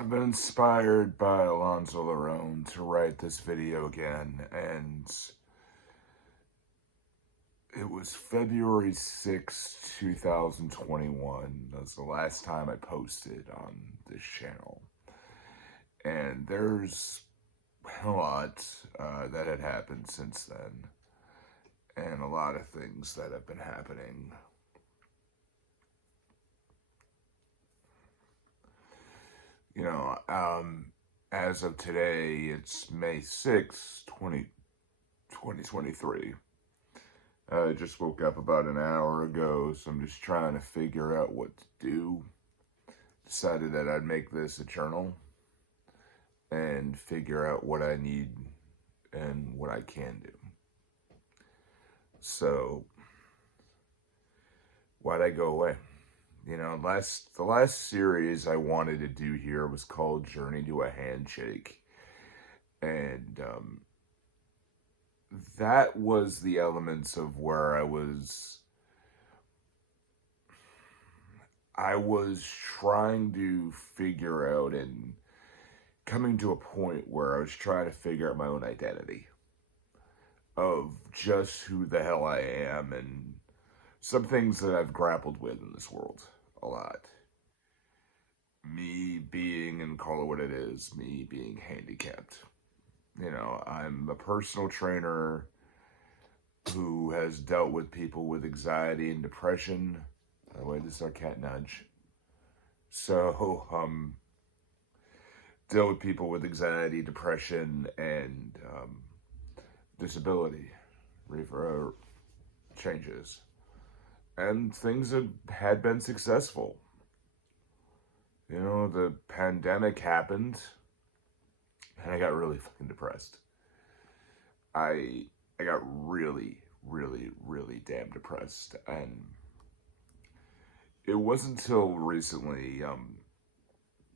I've been inspired by Alonzo Larone to write this video again, and it was February 6th, 2021. That was the last time I posted on this channel. And there's a lot that had happened since then, and a lot of things that have been happening. You know, as of today, it's May 6th, 2023. I just woke up about an hour ago, so I'm just trying to figure out what to do. Decided that I'd make this a journal and figure out what I need and what I can do. So, why'd I go away? You know, the last series I wanted to do here was called Journey to a Handshake. And that was the elements of where I was trying to figure out and coming to a point where I was trying to figure out my own identity of just who the hell I am and some things that I've grappled with in this world a lot. Me being, and call it what it is, me being handicapped. You know, I'm a personal trainer who has dealt with people with anxiety and depression. By the way, this is our cat Nudge. So, deal with people with anxiety, depression, and disability changes. And things that had been successful. You know, the pandemic happened, and I got really fucking depressed. I got really, really, really damn depressed, and it wasn't until recently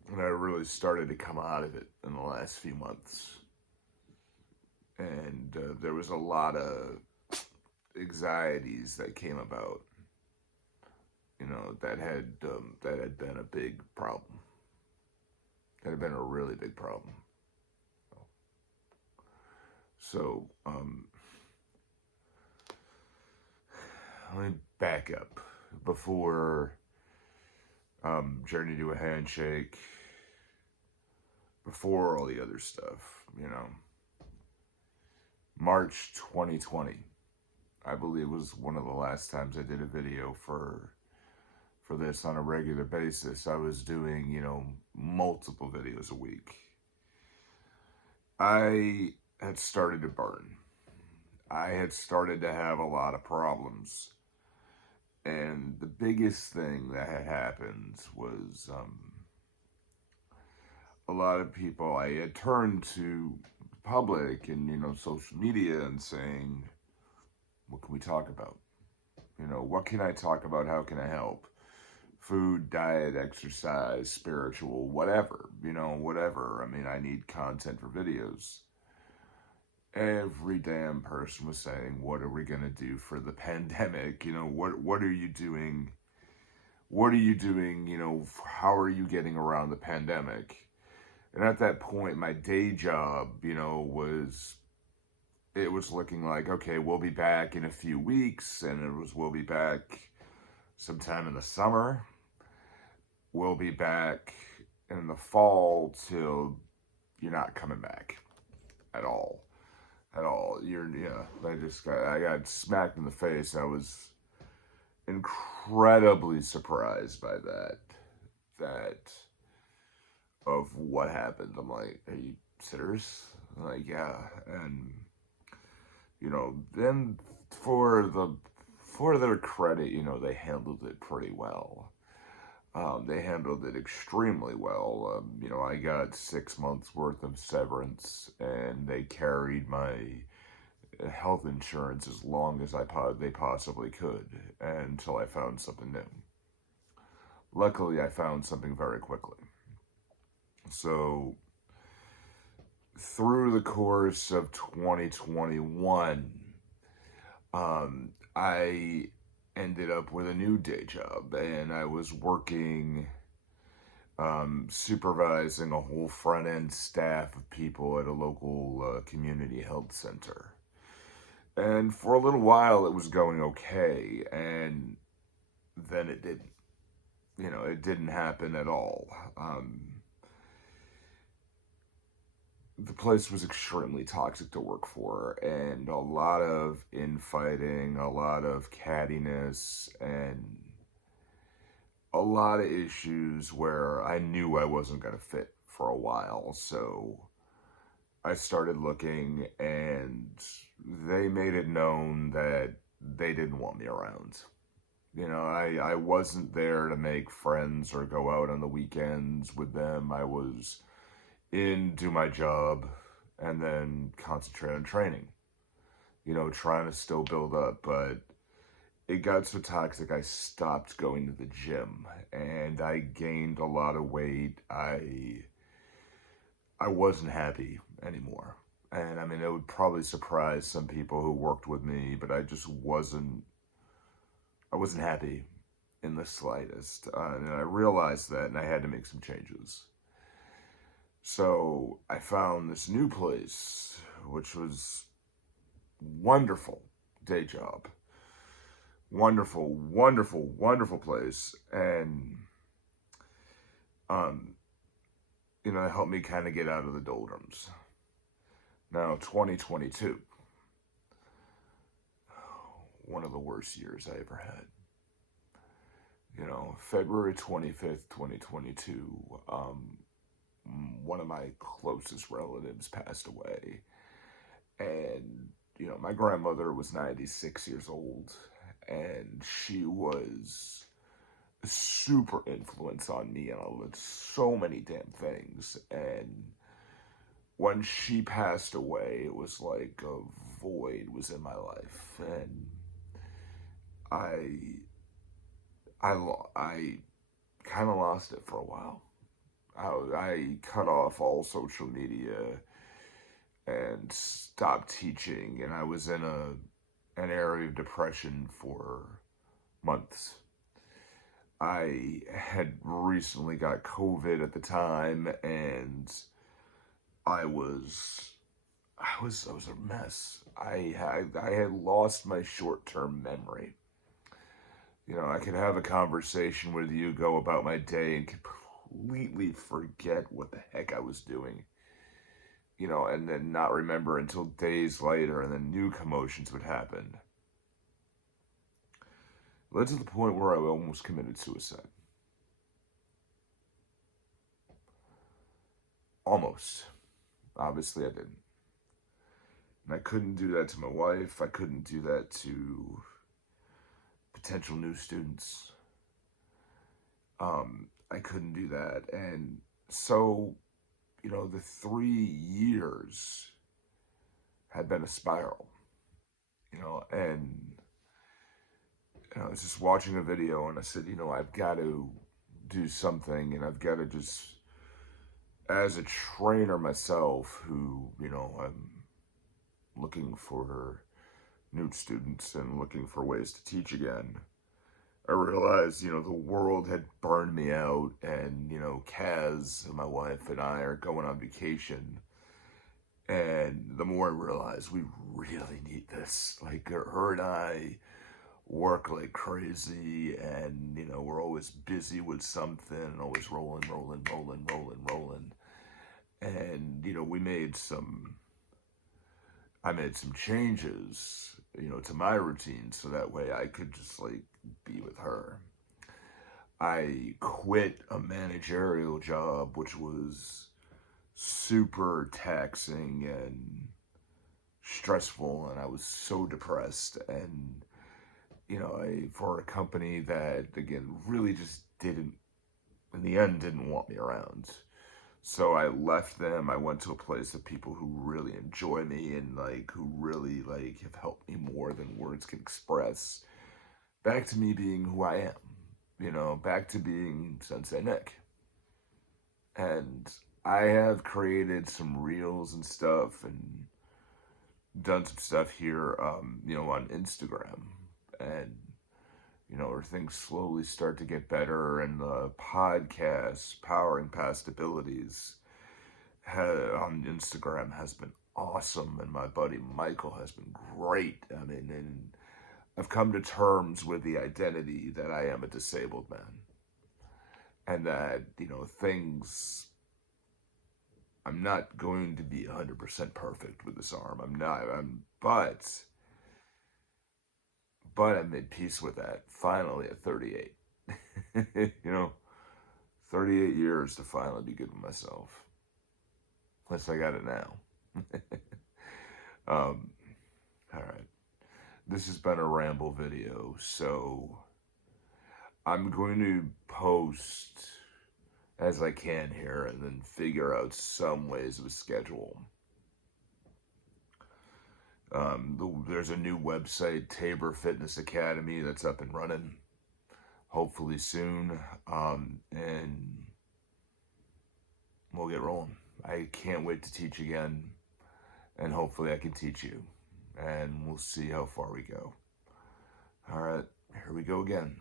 when I really started to come out of it in the last few months. And there was a lot of anxieties that came about, you know, that had been a big problem. That had been a really big problem. So, let me back up before Journey to a Handshake, before all the other stuff, you know. March 2020, I believe, was one of the last times I did a video for this on a regular basis. I was doing, you know, multiple videos a week. I had started to burn. I had started to have a lot of problems. And the biggest thing that had happened was a lot of people, I had turned to public and, you know, social media and saying, what can we talk about? You know, what can I talk about? How can I help? Food, diet, exercise, spiritual, whatever, you know, whatever. I mean, I need content for videos. Every damn person was saying, what are we going to do for the pandemic? You know, what are you doing? What are you doing? You know, how are you getting around the pandemic? And at that point, my day job, you know, was looking like, okay, we'll be back in a few weeks, and we'll be back sometime in the summer. We'll be back in the fall till you're not coming back at all. At all. I got smacked in the face. I was incredibly surprised by that of what happened. I'm like, are you serious? I'm like, yeah. And you know, then for their credit, you know, they handled it pretty well. They handled it extremely well. You know, I got 6 months worth of severance, and they carried my health insurance as long as they possibly could, until I found something new. Luckily, I found something very quickly. So, through the course of 2021, I ended up with a new day job, and I was working supervising a whole front end staff of people at a local community health center. And for a little while, it was going okay, and then it didn't. It didn't happen at all. The place was extremely toxic to work for, and a lot of infighting, a lot of cattiness, and a lot of issues where I knew I wasn't going to fit for a while. So I started looking, and they made it known that they didn't want me around. I wasn't there to make friends or go out on the weekends with them. I was in, do my job, and then concentrate on training. Trying to still build up, but it got so toxic I stopped going to the gym, and I gained a lot of weight. I wasn't happy anymore. And I mean, it would probably surprise some people who worked with me, but I just I wasn't happy in the slightest. And I realized that, and I had to make some changes. So I found this new place, which was wonderful day job. Wonderful, wonderful, wonderful place. And, it helped me kind of get out of the doldrums. Now, 2022, one of the worst years I ever had. February 25th, 2022, one of my closest relatives passed away. And, my grandmother was 96 years old, and she was a super influence on me on so many damn things. And when she passed away, it was like a void was in my life, and I kind of lost it for a while. I cut off all social media and stopped teaching, and I was in an area of depression for months. I had recently got COVID at the time, and I was a mess. I had lost my short-term memory. I could have a conversation with you, go about my day, and completely forget what the heck I was doing. And then not remember until days later, and then new commotions would happen. It led to the point where I almost committed suicide. Almost. Obviously, I didn't. And I couldn't do that to my wife. I couldn't do that to potential new students. I couldn't do that. And so, the 3 years had been a spiral, and I was just watching a video, and I said, I've got to do something, and I've got to just, as a trainer myself, who, I'm looking for new students and looking for ways to teach again, I realized, the world had burned me out, and, Kaz, my wife, and I are going on vacation, and the more I realized we really need this, like, her and I work like crazy, and, we're always busy with something, and always rolling, and, I made some changes, to my routine, so that way I could just, be with her. I quit a managerial job, which was super taxing and stressful, and I was so depressed, and, for a company that, again, really just didn't, in the end, didn't want me around. So I left them. I went to a place of people who really enjoy me, and who really have helped me more than words can express. Back to me being who I am, back to being Sensei Nick. And I have created some reels and stuff, and done some stuff here, on Instagram. And, or things slowly start to get better, and the podcast, Powering Past Abilities, on Instagram has been awesome, and my buddy Michael has been great. I mean, and I've come to terms with the identity that I am a disabled man, and that, things, I'm not going to be 100% perfect with this arm. I'm not, but I made peace with that finally at 38. 38 years to finally be good with myself. At least I got it now. All right. This has been a ramble video, so I'm going to post as I can here and then figure out some ways of a schedule. There's a new website, Tabor Fitness Academy, that's up and running, hopefully soon, and we'll get rolling. I can't wait to teach again, and hopefully I can teach you, and we'll see how far we go. All right, here we go again.